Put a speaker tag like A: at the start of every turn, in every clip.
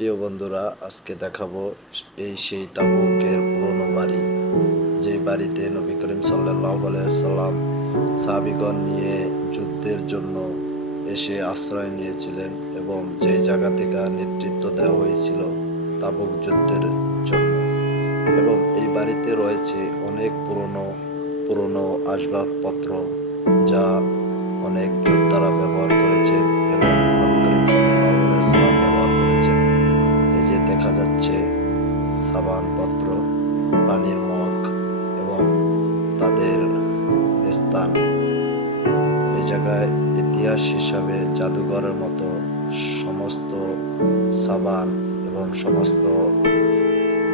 A: প্রিয় বন্ধুরা, আজকে দেখাবো এই সেই তাবুকের পুরনো বাড়ি, যে বাড়িতে নবী করিম সাল্লাহ সাল্লাম সাবিগণ নিয়ে যুদ্ধের জন্য এসে আশ্রয় নিয়েছিলেন এবং যে জায়গা থেকে নেতৃত্ব দেওয়া হয়েছিল তাবুক যুদ্ধের জন্য। এবং এই বাড়িতে রয়েছে অনেক পুরনো পুরনো আসবাবপত্র যা অনেক যোদ্ধারা ব্যবহার করেছেন এবং নবী করিম আলাইহি দেখা যাচ্ছে সাবানপত্র, পানির মগ এবং তাদের স্থান। এই জায়গায় ইতিহাস হিসাবে জাদুঘরের মতো সমস্ত সাবান এবং সমস্ত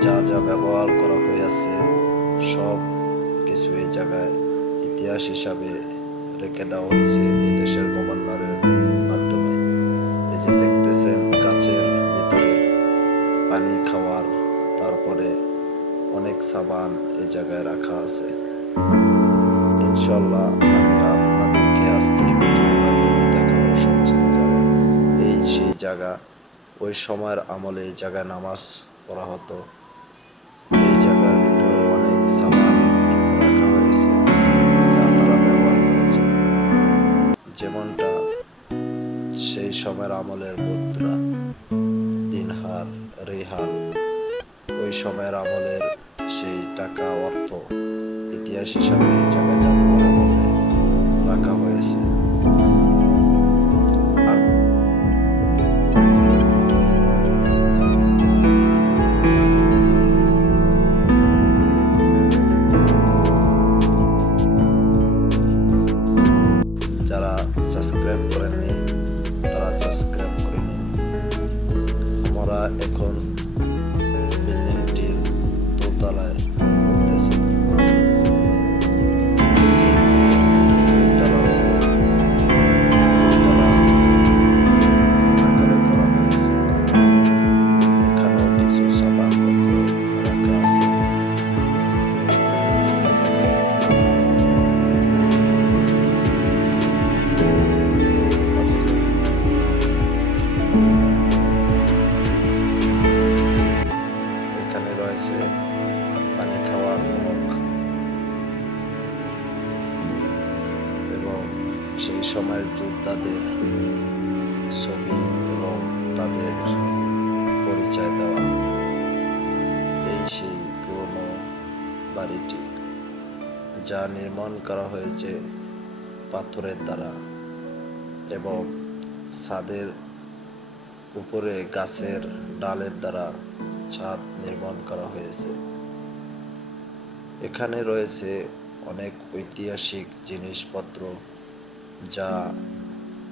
A: যা যা ব্যবহার করা হয়েছে সব কিছু এই জায়গায় ইতিহাস হিসাবে রেখে দেওয়া হয়েছে এই দেশের গভর্নরের মাধ্যমে। এই যে দেখতেছেন গাছের পানি খাওয়ার, তারপরে অনেক সাবান এই জায়গায় রাখা আছে। ইনশাল্লাহ আমি আপনাদেরকে আজকে মাধ্যমে দেখাবো সমস্ত জায়গা এই সেই জায়গা, ওই সময়ের আমলে এই জায়গায় নামাজ পড়া হতো। এই জায়গার ভিতরে অনেক সাবান রাখা হয়েছে, যা তারা ব্যবহার করেছে। যেমনটা সেই সময়ের আমলের মুদ্রা। দিনহার রেহাল ওই সময়ের আমলের সেই টাকা অর্থ ইতিহাস হিসাবে এই জায়গায় জাদুঘরের মধ্যে রাখা হয়েছে। যারা সাবস্ক্রাইব এখন বিল্ডিংটির দোতলায় এখানে রয়েছে পানি খাওয়ার মগ। এবং সেই সময়ের যোদ্ধাদের ছবি এবং তাদের পরিচয় দেওয়া। এই সেই পুরনো বাড়িটি, যা নির্মাণ করা হয়েছে পাথরের দ্বারা এবং ছাদের উপরে গাছের ডালের দ্বারা ছাদ নির্মাণ করা হয়েছে। এখানে রয়েছে অনেক ঐতিহাসিক জিনিসপত্র যা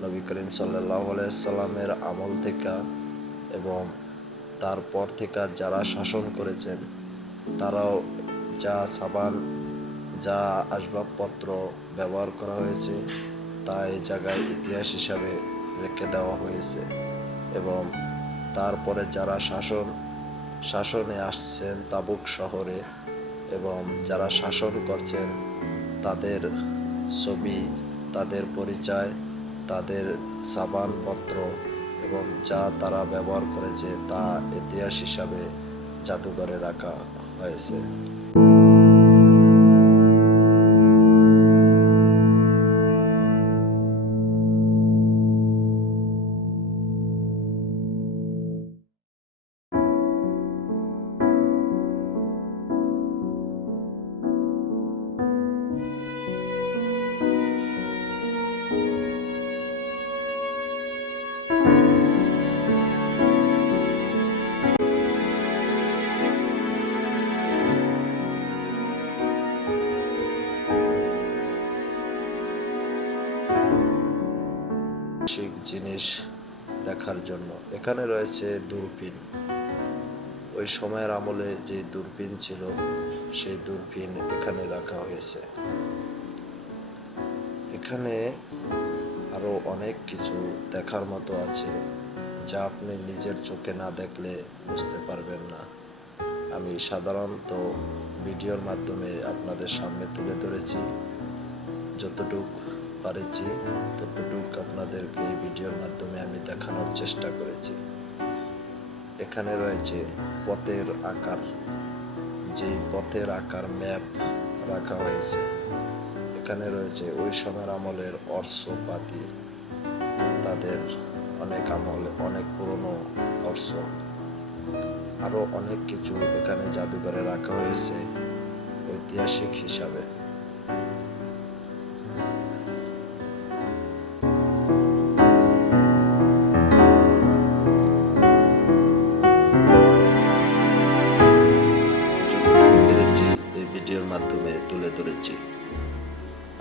A: নবী করিম সাল্লাহ সাল্লামের আমল থেকে এবং তারপর থেকে যারা শাসন করেছেন, তারাও যা সাবান, যা আসবাবপত্র ব্যবহার করা হয়েছে, তা এই জায়গায় ইতিহাস হিসাবে রেখে দেওয়া হয়েছে। এবং তারপরে যারা শাসন, শাসনে আসছেন তাবুক শহরে এবং যারা শাসন করছেন, তাদের ছবি, তাদের পরিচয়, তাদের সাবানপত্র এবং যা তারা ব্যবহার করেছে তা ইতিহাস হিসাবে জাদুঘরে রাখা হয়েছে। জিনিস দেখার জন্য। এখানে রয়েছে দূরবীন। ওই সময়ের আমলে যে দূরবীন ছিল, সেই দূরবীন এখানে রাখা হয়েছে। এখানে আরও অনেক কিছু দেখার মতো আছে, যা আপনি নিজের চোখে না দেখলে বুঝতে পারবেন না। আমি সাধারণত ভিডিওর মাধ্যমে আপনাদের সামনে তুলে ধরেছি। যতটুক পারেছি, ততটুক আপনাদেরকে এই ভিডিওর মাধ্যমে আমি দেখানোর চেষ্টা করেছি। এখানে রয়েছে পথের আকার, যেই পথের আকার ম্যাপ রাখা হয়েছে। এখানে রয়েছে ওই সময়ের আমলের অর্শপাতি তাদের অনেক আমল, অনেক পুরনো অর্শ আরও অনেক কিছু এখানে জাদুঘরে রাখা হয়েছে ঐতিহাসিক হিসাবে।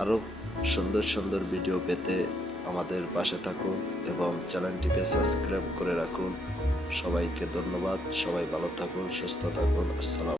A: আরও সুন্দর সুন্দর ভিডিও পেতে আমাদের পাশে থাকুন এবং চ্যানেলটিকে সাবস্ক্রাইব করে রাখুন। সবাইকে ধন্যবাদ। সবাই ভালো থাকুন, সুস্থ থাকুন। আসসালাম